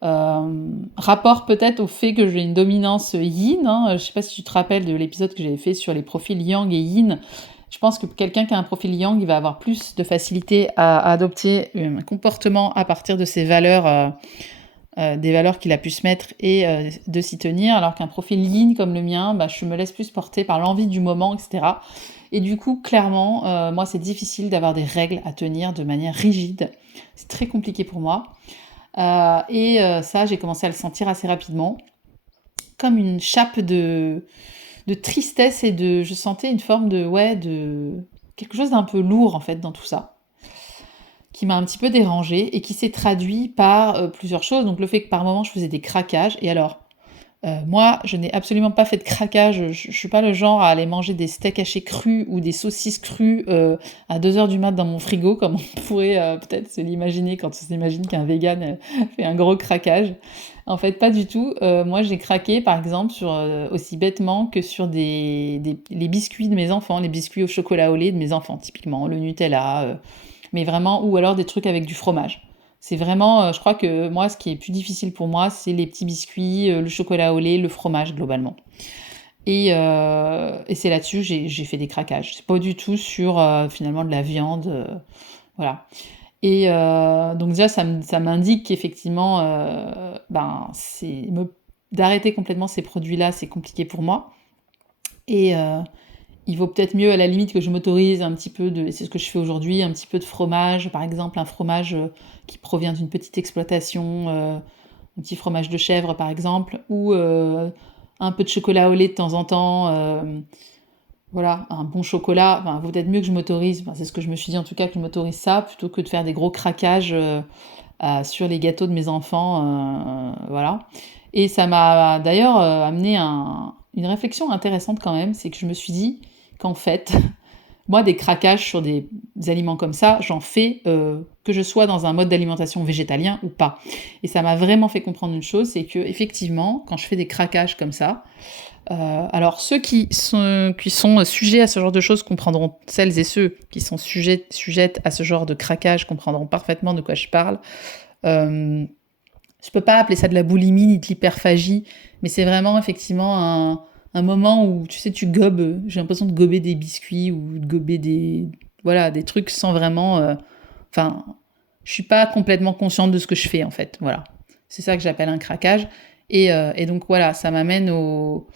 Rapport peut-être au fait que j'ai une dominance yin, hein. Je sais pas si tu te rappelles de l'épisode que j'avais fait sur les profils yang et yin. Je pense que quelqu'un qui a un profil yang, il va avoir plus de facilité à adopter un comportement à partir de ses valeurs, des valeurs qu'il a pu se mettre et de s'y tenir, alors qu'un profil yin comme le mien, je me laisse plus porter par l'envie du moment, etc. Et du coup, clairement, moi, c'est difficile d'avoir des règles à tenir de manière rigide. C'est très compliqué pour moi. Ça, j'ai commencé à le sentir assez rapidement, comme une chape de tristesse et je sentais une forme de quelque chose d'un peu lourd en fait dans tout ça, qui m'a un petit peu dérangée et qui s'est traduit par plusieurs choses. Donc le fait que par moments je faisais des craquages, et alors moi je n'ai absolument pas fait de craquage, je suis pas le genre à aller manger des steaks hachés crus ou des saucisses crues à 2h du mat dans mon frigo, comme on pourrait peut-être se l'imaginer quand on s'imagine qu'un vegan fait un gros craquage. En fait, pas du tout. Moi, j'ai craqué, par exemple, sur aussi bêtement que sur les biscuits de mes enfants, les biscuits au chocolat au lait de mes enfants, typiquement, le Nutella, mais vraiment, ou alors des trucs avec du fromage. C'est vraiment, je crois que moi, ce qui est plus difficile pour moi, c'est les petits biscuits, le chocolat au lait, le fromage, globalement. Et c'est là-dessus que j'ai fait des craquages. C'est pas du tout sur, finalement, de la viande, voilà. Et donc déjà, ça m'indique qu'effectivement, d'arrêter complètement ces produits-là, c'est compliqué pour moi. Et il vaut peut-être mieux, à la limite, que je m'autorise un petit peu et c'est ce que je fais aujourd'hui, un petit peu de fromage, par exemple, un fromage qui provient d'une petite exploitation, un petit fromage de chèvre, par exemple, ou un peu de chocolat au lait de temps en temps, voilà, un bon chocolat, vaut peut-être mieux que je m'autorise, c'est ce que je me suis dit en tout cas, que je m'autorise ça, plutôt que de faire des gros craquages sur les gâteaux de mes enfants, voilà. Et ça m'a d'ailleurs amené une réflexion intéressante quand même, c'est que je me suis dit qu'en fait, moi, des craquages sur des aliments comme ça, j'en fais que je sois dans un mode d'alimentation végétalien ou pas. Et ça m'a vraiment fait comprendre une chose, c'est que effectivement, quand je fais des craquages comme ça, alors ceux qui sont sujets à ce genre de choses comprendront, celles et ceux qui sont sujettes à ce genre de craquage comprendront parfaitement de quoi je parle. Je peux pas appeler ça de la boulimie ni de l'hyperphagie, mais c'est vraiment effectivement un moment où, tu sais, tu gobes, j'ai l'impression de gober des biscuits ou de gober des trucs sans vraiment, enfin, je suis pas complètement consciente de ce que je fais, en fait, voilà. C'est ça que j'appelle un craquage. Et donc voilà, ça m'amène au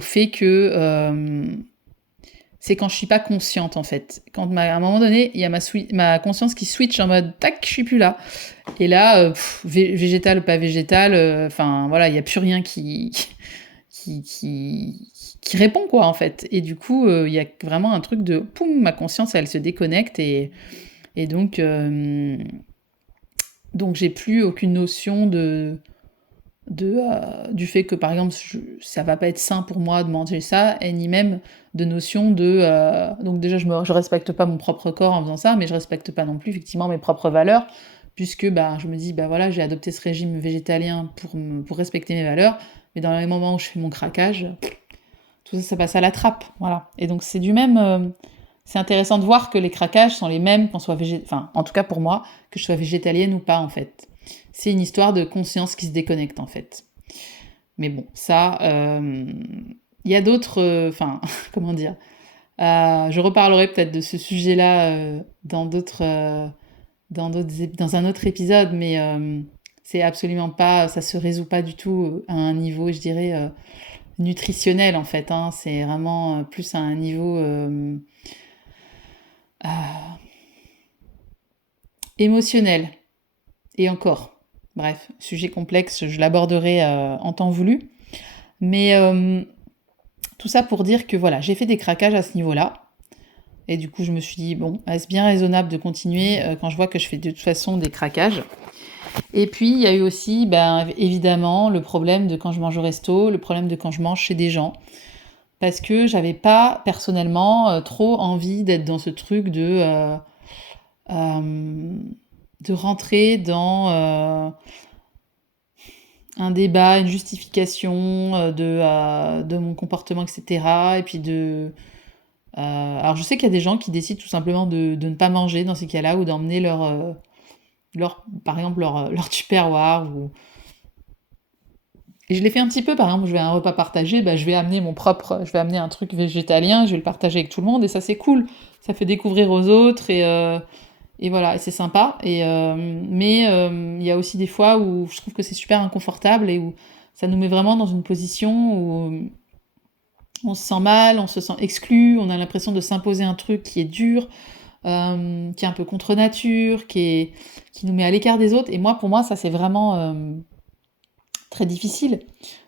fait que c'est quand je suis pas consciente en fait. À un moment donné, il y a ma conscience qui switch en mode tac, je suis plus là. Et là, végétal ou pas végétal, enfin voilà, il y a plus rien qui répond quoi en fait. Et du coup, il y a vraiment un truc de poum, ma conscience elle se déconnecte et donc j'ai plus aucune notion du fait que par exemple ça va pas être sain pour moi de manger ça, et ni même de notion de donc déjà je respecte pas mon propre corps en faisant ça, mais je respecte pas non plus effectivement mes propres valeurs, puisque bah je me dis bah voilà, j'ai adopté ce régime végétalien pour respecter mes valeurs, mais dans les moments où je fais mon craquage, tout ça ça passe à la trappe, voilà. Et donc c'est du même c'est intéressant de voir que les craquages sont les mêmes qu'on soit enfin en tout cas pour moi, que je sois végétalienne ou pas en fait. C'est une histoire de conscience qui se déconnecte en fait. Mais bon, ça, il y a d'autres, enfin, comment dire, je reparlerai peut-être de ce sujet-là dans un autre épisode, mais c'est absolument pas, ça se résout pas du tout à un niveau, je dirais, nutritionnel en fait. Hein. C'est vraiment plus à un niveau euh, émotionnel. Et encore. Bref, sujet complexe, je l'aborderai en temps voulu. Mais tout ça pour dire que voilà, j'ai fait des craquages à ce niveau-là. Et du coup, je me suis dit, bon, est-ce bien raisonnable de continuer quand je vois que je fais de toute façon des craquages. Et puis, il y a eu aussi, ben, évidemment, le problème de quand je mange au resto, le problème de quand je mange chez des gens. Parce que j'avais pas, personnellement, trop envie d'être dans ce truc de rentrer dans un débat, une justification de mon comportement, etc. Et puis alors je sais qu'il y a des gens qui décident tout simplement de ne pas manger dans ces cas-là, ou d'emmener par exemple leur tupperware. Et je l'ai fait un petit peu, par exemple, je vais à un repas partagé, bah, je vais amener un truc végétalien, je vais le partager avec tout le monde, et ça c'est cool. Ça fait découvrir aux autres, et voilà, et c'est sympa. Mais il y a aussi des fois où je trouve que c'est super inconfortable et où ça nous met vraiment dans une position où on se sent mal, on se sent exclu, on a l'impression de s'imposer un truc qui est dur, qui est un peu contre nature, qui nous met à l'écart des autres. Et moi, pour moi, ça c'est vraiment très difficile.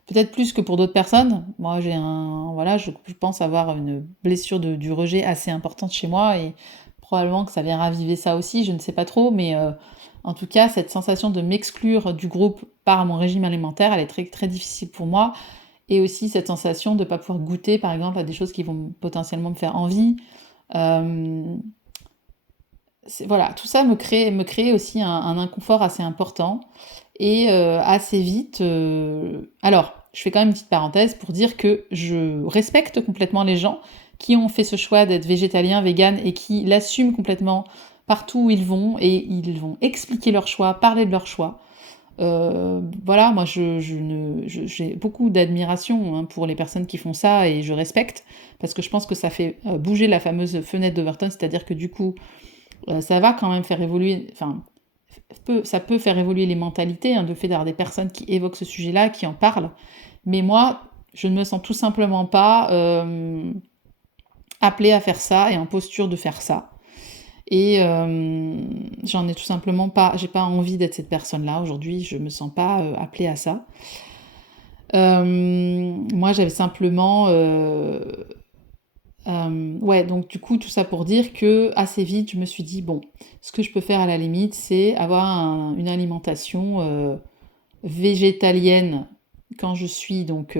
Peut-être plus que pour d'autres personnes. Moi, je pense avoir une blessure du rejet assez importante chez moi, et probablement que ça vient raviver ça aussi, je ne sais pas trop, mais en tout cas, cette sensation de m'exclure du groupe par mon régime alimentaire, elle est très, très difficile pour moi. Et aussi cette sensation de ne pas pouvoir goûter, par exemple, à des choses qui vont potentiellement me faire envie. Euh, voilà, tout ça me crée aussi un inconfort assez important. Et assez vite... Alors, je fais quand même une petite parenthèse pour dire que je respecte complètement les gens qui ont fait ce choix d'être végétalien, vegan, et qui l'assument complètement partout où ils vont, et ils vont expliquer leur choix, parler de leur choix. Voilà, moi j'ai beaucoup d'admiration hein, pour les personnes qui font ça, et je respecte, parce que je pense que ça fait bouger la fameuse fenêtre d'Overton, c'est-à-dire que du coup, ça va quand même faire évoluer, enfin, ça peut faire évoluer les mentalités, hein, de fait d'avoir des personnes qui évoquent ce sujet-là, qui en parlent. Mais moi, je ne me sens tout simplement pas appelée à faire ça et en posture de faire ça. Et j'en ai tout simplement pas, j'ai pas envie d'être cette personne-là aujourd'hui, je me sens pas appelée à ça. Moi, j'avais simplement ouais, donc du coup, tout ça pour dire que assez vite, je me suis dit, bon, ce que je peux faire à la limite, c'est avoir une alimentation végétalienne quand je suis donc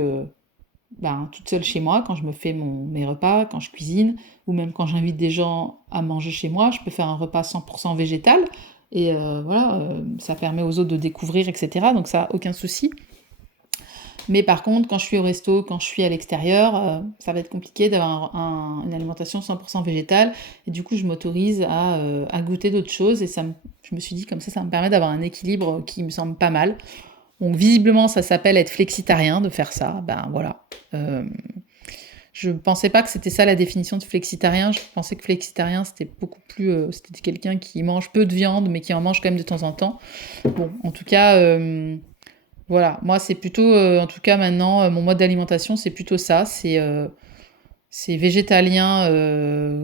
toute seule chez moi, quand je me fais mes repas, quand je cuisine, ou même quand j'invite des gens à manger chez moi, je peux faire un repas 100% végétal, et voilà, ça permet aux autres de découvrir, etc. Donc ça, aucun souci. Mais par contre, quand je suis au resto, quand je suis à l'extérieur, ça va être compliqué d'avoir une alimentation 100% végétale. Et du coup, je m'autorise à goûter d'autres choses. Et je me suis dit, comme ça me permet d'avoir un équilibre qui me semble pas mal. Donc visiblement, ça s'appelle être flexitarien de faire ça. Ben voilà. Je pensais pas que c'était ça la définition de flexitarien. Je pensais que flexitarien, c'était beaucoup plus... c'était quelqu'un qui mange peu de viande, mais qui en mange quand même de temps en temps. Bon, en tout cas, voilà. Moi, c'est plutôt... en tout cas, maintenant, mon mode d'alimentation, c'est plutôt ça. C'est végétalien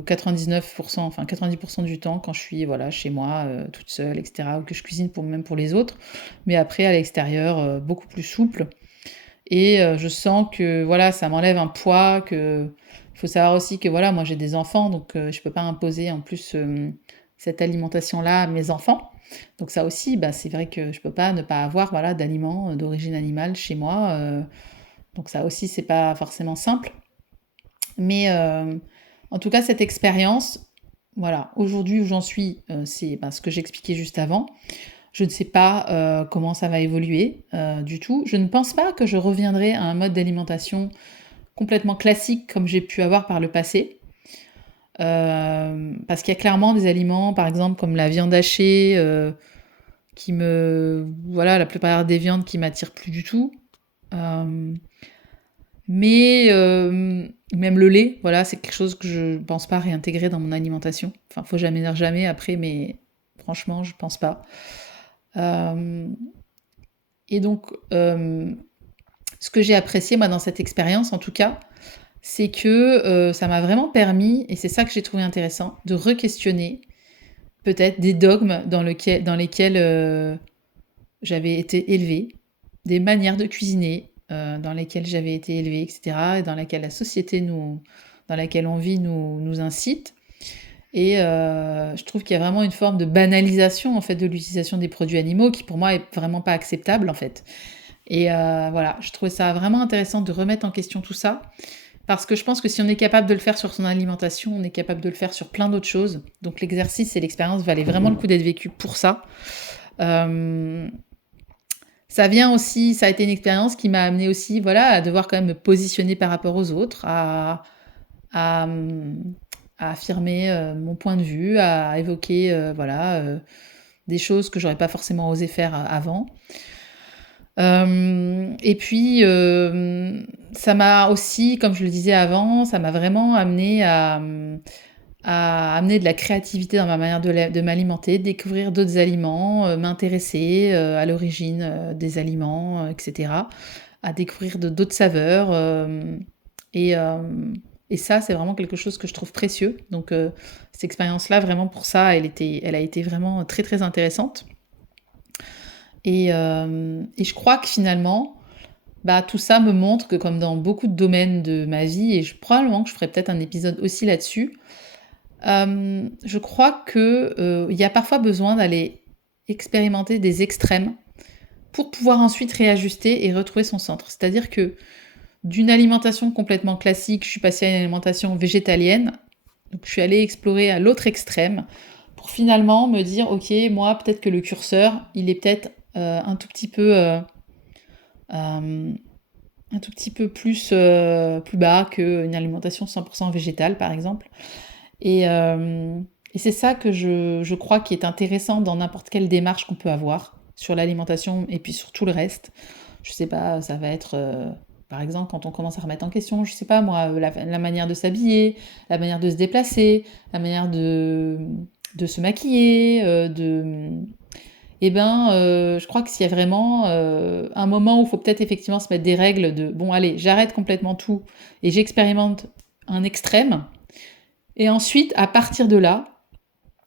99%, enfin 90% du temps quand je suis voilà, chez moi, toute seule, etc. Ou que je cuisine même pour les autres. Mais après, à l'extérieur, beaucoup plus souple. Et je sens que voilà, ça m'enlève un poids, que il faut savoir aussi que voilà, moi j'ai des enfants, donc je peux pas imposer en plus cette alimentation-là à mes enfants. Donc ça aussi, bah, c'est vrai que je peux pas ne pas avoir voilà, d'aliments d'origine animale chez moi. Donc ça aussi, c'est pas forcément simple. Mais en tout cas, cette expérience, voilà, aujourd'hui où j'en suis, c'est ce que j'expliquais juste avant. Je ne sais pas comment ça va évoluer du tout. Je ne pense pas que je reviendrai à un mode d'alimentation complètement classique comme j'ai pu avoir par le passé. Parce qu'il y a clairement des aliments, par exemple comme la viande hachée, qui me... Voilà, la plupart des viandes qui m'attirent plus du tout. Mais même le lait, voilà, c'est quelque chose que je ne pense pas réintégrer dans mon alimentation. Enfin, faut jamais dire jamais après, mais franchement, je pense pas. Euh, et donc, ce que j'ai apprécié, moi, dans cette expérience, en tout cas, c'est que ça m'a vraiment permis, et c'est ça que j'ai trouvé intéressant, de re-questionner peut-être des dogmes dans lesquels j'avais été élevée, des manières de cuisiner dans lesquelles j'avais été élevée, etc., et dans laquelle la société dans laquelle on vit nous incite. Et je trouve qu'il y a vraiment une forme de banalisation en fait de l'utilisation des produits animaux qui pour moi est vraiment pas acceptable en fait. Et voilà, je trouvais ça vraiment intéressant de remettre en question tout ça parce que je pense que si on est capable de le faire sur son alimentation, on est capable de le faire sur plein d'autres choses. Donc l'exercice et l'expérience valaient vraiment le coup d'être vécu pour ça. Ça vient aussi, ça a été une expérience qui m'a amené aussi, voilà, à devoir quand même me positionner par rapport aux autres, à, à affirmer mon point de vue, à évoquer, voilà, des choses que j'aurais pas forcément osé faire avant. Et puis, ça m'a aussi, comme je le disais avant, ça m'a vraiment amené à amener de la créativité dans ma manière de m'alimenter, découvrir d'autres aliments, m'intéresser à l'origine des aliments, etc. À découvrir d'autres saveurs. Et, euh, et ça, c'est vraiment quelque chose que je trouve précieux. Donc, cette expérience-là, vraiment pour ça, elle a été vraiment très, très intéressante. Et je crois que finalement, bah, tout ça me montre que comme dans beaucoup de domaines de ma vie, et probablement que je ferai peut-être un épisode aussi là-dessus, je crois que il y a parfois besoin d'aller expérimenter des extrêmes pour pouvoir ensuite réajuster et retrouver son centre. C'est-à-dire que d'une alimentation complètement classique, je suis passée à une alimentation végétalienne, donc je suis allée explorer à l'autre extrême pour finalement me dire, ok, moi peut-être que le curseur, il est peut-être un tout petit peu plus bas qu'une alimentation 100% végétale, par exemple. Et, euh, et c'est ça que je crois qui est intéressant dans n'importe quelle démarche qu'on peut avoir sur l'alimentation et puis sur tout le reste. Je sais pas, ça va être, par exemple, quand on commence à remettre en question, je sais pas moi, la manière de s'habiller, la manière de se déplacer, la manière de se maquiller, eh ben, je crois que s'il y a vraiment un moment où il faut peut-être effectivement se mettre des règles de bon, allez, j'arrête complètement tout et j'expérimente un extrême. Et ensuite, à partir de là,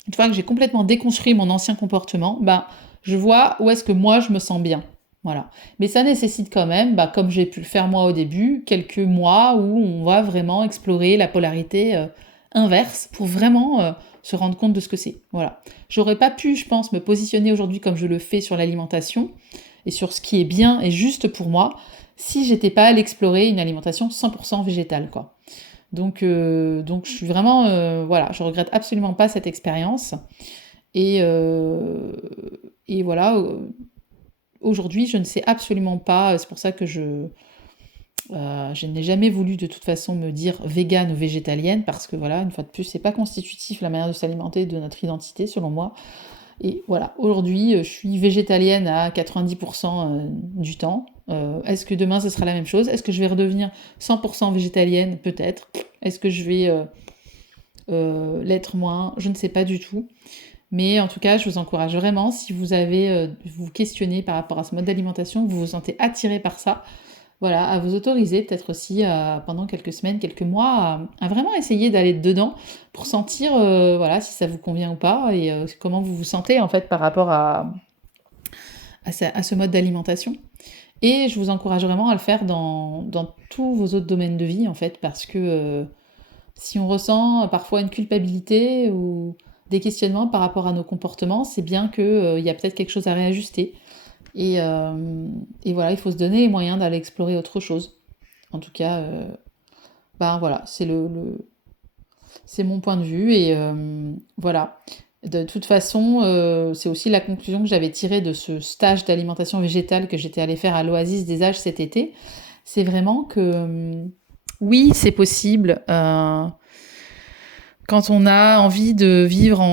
une fois que j'ai complètement déconstruit mon ancien comportement, bah, je vois où est-ce que moi je me sens bien. Voilà. Mais ça nécessite quand même, bah, comme j'ai pu le faire moi au début, quelques mois où on va vraiment explorer la polarité inverse pour vraiment se rendre compte de ce que c'est. Voilà. J'aurais pas pu, je pense, me positionner aujourd'hui comme je le fais sur l'alimentation et sur ce qui est bien et juste pour moi si j'étais pas allée explorer une alimentation 100% végétale, quoi. Donc je suis vraiment, voilà, je regrette absolument pas cette expérience. Et, euh, et voilà, aujourd'hui, je ne sais absolument pas, c'est pour ça que je n'ai jamais voulu de toute façon me dire végane ou végétalienne, parce que voilà, une fois de plus, c'est pas constitutif la manière de s'alimenter de notre identité, selon moi. Et voilà, aujourd'hui, je suis végétalienne à 90% du temps. Est-ce que demain, ce sera la même chose? Est-ce que je vais redevenir 100% végétalienne? Peut-être. Est-ce que je vais l'être moins? Je ne sais pas du tout. Mais en tout cas, je vous encourage vraiment, si vous avez vous questionnez par rapport à ce mode d'alimentation, vous vous sentez attiré par ça, voilà, à vous autoriser peut-être aussi pendant quelques semaines, quelques mois, à vraiment essayer d'aller dedans pour sentir voilà, si ça vous convient ou pas et comment vous vous sentez en fait par rapport à ce mode d'alimentation. Et je vous encourage vraiment à le faire dans tous vos autres domaines de vie en fait, parce que si on ressent parfois une culpabilité ou des questionnements par rapport à nos comportements, c'est bien qu'il y a peut-être quelque chose à réajuster. Et voilà, il faut se donner les moyens d'aller explorer autre chose. En tout cas, ben voilà, c'est mon point de vue. Et voilà. De toute façon, c'est aussi la conclusion que j'avais tirée de ce stage d'alimentation végétale que j'étais allée faire à l'Oasis des Âges cet été. C'est vraiment que oui, c'est possible. Quand on a envie de vivre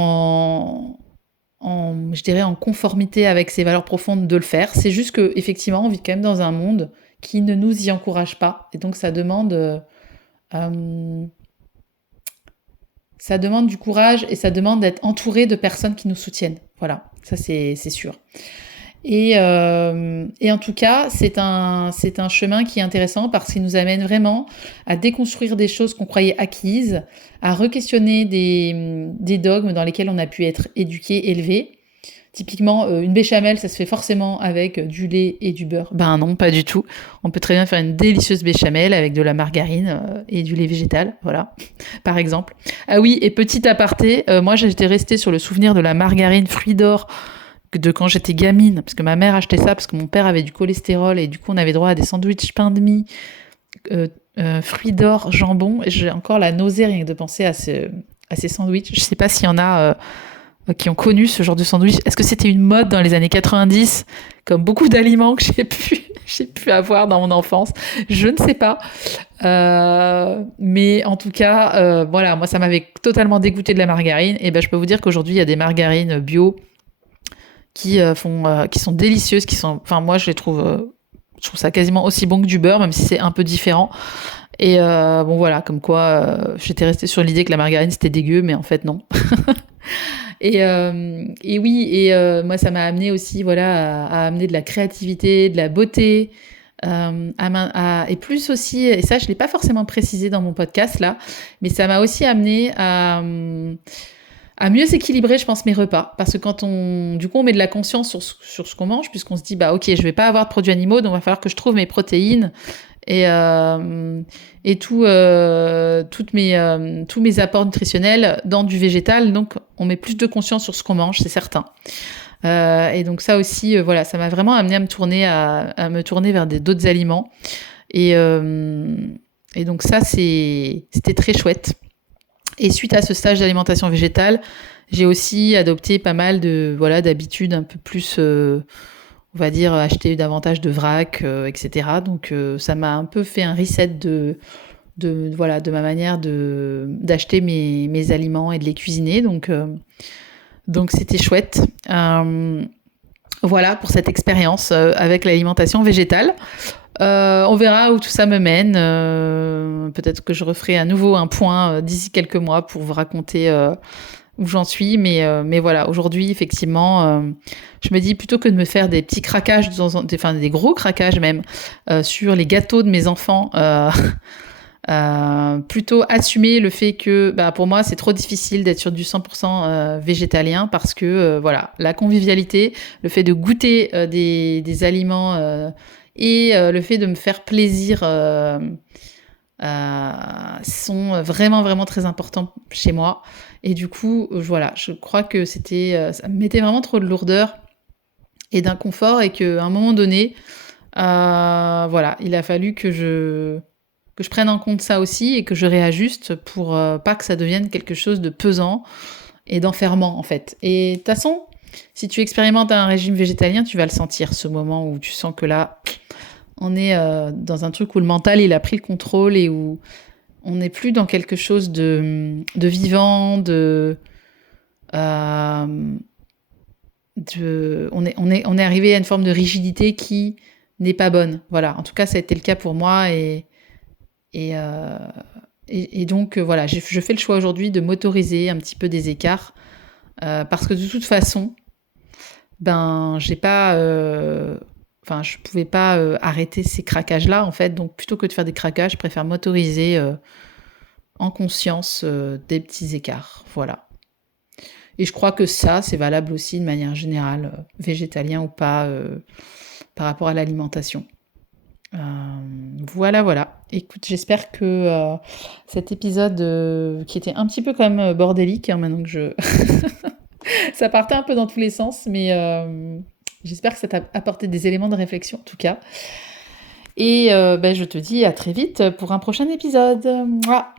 je dirais, en conformité avec ses valeurs profondes, de le faire. C'est juste que effectivement, on vit quand même dans un monde qui ne nous y encourage pas. Et donc, ça demande du courage et ça demande d'être entouré de personnes qui nous soutiennent. Voilà, ça c'est sûr. Et en tout cas, c'est un chemin qui est intéressant parce qu'il nous amène vraiment à déconstruire des choses qu'on croyait acquises, à re-questionner des dogmes dans lesquels on a pu être éduqué, élevé. Typiquement, une béchamel, ça se fait forcément avec du lait et du beurre. Ben non, pas du tout. On peut très bien faire une délicieuse béchamel avec de la margarine et du lait végétal, voilà, par exemple. Ah oui, et petit aparté, moi j'étais restée sur le souvenir de la margarine fruits d'or de quand j'étais gamine, parce que ma mère achetait ça, parce que mon père avait du cholestérol, et du coup on avait droit à des sandwichs pain de mie, fruits d'or, jambon, et j'ai encore la nausée rien que de penser à ces sandwichs. Je sais pas s'il y en a qui ont connu ce genre de sandwich. Est-ce que c'était une mode dans les années 90, comme beaucoup d'aliments que j'ai pu avoir dans mon enfance? Je ne sais pas. Mais en tout cas, voilà, moi ça m'avait totalement dégoûté de la margarine, et ben je peux vous dire qu'aujourd'hui il y a des margarines bio qui sont délicieuses, enfin moi je trouve ça quasiment aussi bon que du beurre, même si c'est un peu différent. Et bon voilà, comme quoi j'étais restée sur l'idée que la margarine c'était dégueu, mais en fait non. Et oui, moi ça m'a amené aussi voilà à amener de la créativité, de la beauté, et plus aussi, et ça je l'ai pas forcément précisé dans mon podcast là, mais ça m'a aussi amené à mieux équilibrer, je pense, mes repas. Parce que quand on met de la conscience sur ce qu'on mange, puisqu'on se dit, bah, ok, je vais pas avoir de produits animaux, donc il va falloir que je trouve mes protéines et tous mes apports nutritionnels dans du végétal. Donc, on met plus de conscience sur ce qu'on mange, c'est certain. Et donc ça aussi, voilà, ça m'a vraiment amené à me tourner vers d'autres aliments. Et donc ça, c'était très chouette. Et suite à ce stage d'alimentation végétale, j'ai aussi adopté pas mal d'habitudes un peu plus, on va dire, acheter davantage de vrac, etc. Donc ça m'a un peu fait un reset de ma manière d'acheter mes aliments et de les cuisiner. Donc c'était chouette. Voilà pour cette expérience avec l'alimentation végétale. On verra où tout ça me mène. Peut-être que je referai à nouveau un point d'ici quelques mois pour vous raconter où j'en suis. Mais voilà, aujourd'hui, effectivement, je me dis plutôt que de me faire des petits craquages, des gros craquages même, sur les gâteaux de mes enfants, plutôt assumer le fait que pour moi, c'est trop difficile d'être sur du 100% végétalien parce que voilà, la convivialité, le fait de goûter des aliments... et le fait de me faire plaisir sont vraiment, vraiment très importants chez moi. Et du coup, voilà, je crois que ça me mettait vraiment trop de lourdeur et d'inconfort et qu'à un moment donné, voilà, il a fallu que je prenne en compte ça aussi et que je réajuste pour pas que ça devienne quelque chose de pesant et d'enfermant en fait. Et de toute façon, si tu expérimentes un régime végétalien, tu vas le sentir, ce moment où tu sens que là, on est dans un truc où le mental, il a pris le contrôle et où on n'est plus dans quelque chose de vivant, on est arrivé à une forme de rigidité qui n'est pas bonne. Voilà, en tout cas, ça a été le cas pour moi et, euh, et donc, voilà, je fais le choix aujourd'hui de m'autoriser un petit peu des écarts parce que de toute façon, ben, j'ai pas. Enfin, je pouvais pas arrêter ces craquages-là, en fait. Donc, plutôt que de faire des craquages, je préfère m'autoriser en conscience des petits écarts. Voilà. Et je crois que ça, c'est valable aussi de manière générale, végétalien ou pas, par rapport à l'alimentation. Euh, voilà, voilà. Écoute, j'espère que cet épisode, qui était un petit peu quand même bordélique, hein, maintenant que ça partait un peu dans tous les sens, mais j'espère que ça t'a apporté des éléments de réflexion en tout cas. Et ben, je te dis à très vite pour un prochain épisode. Mouah.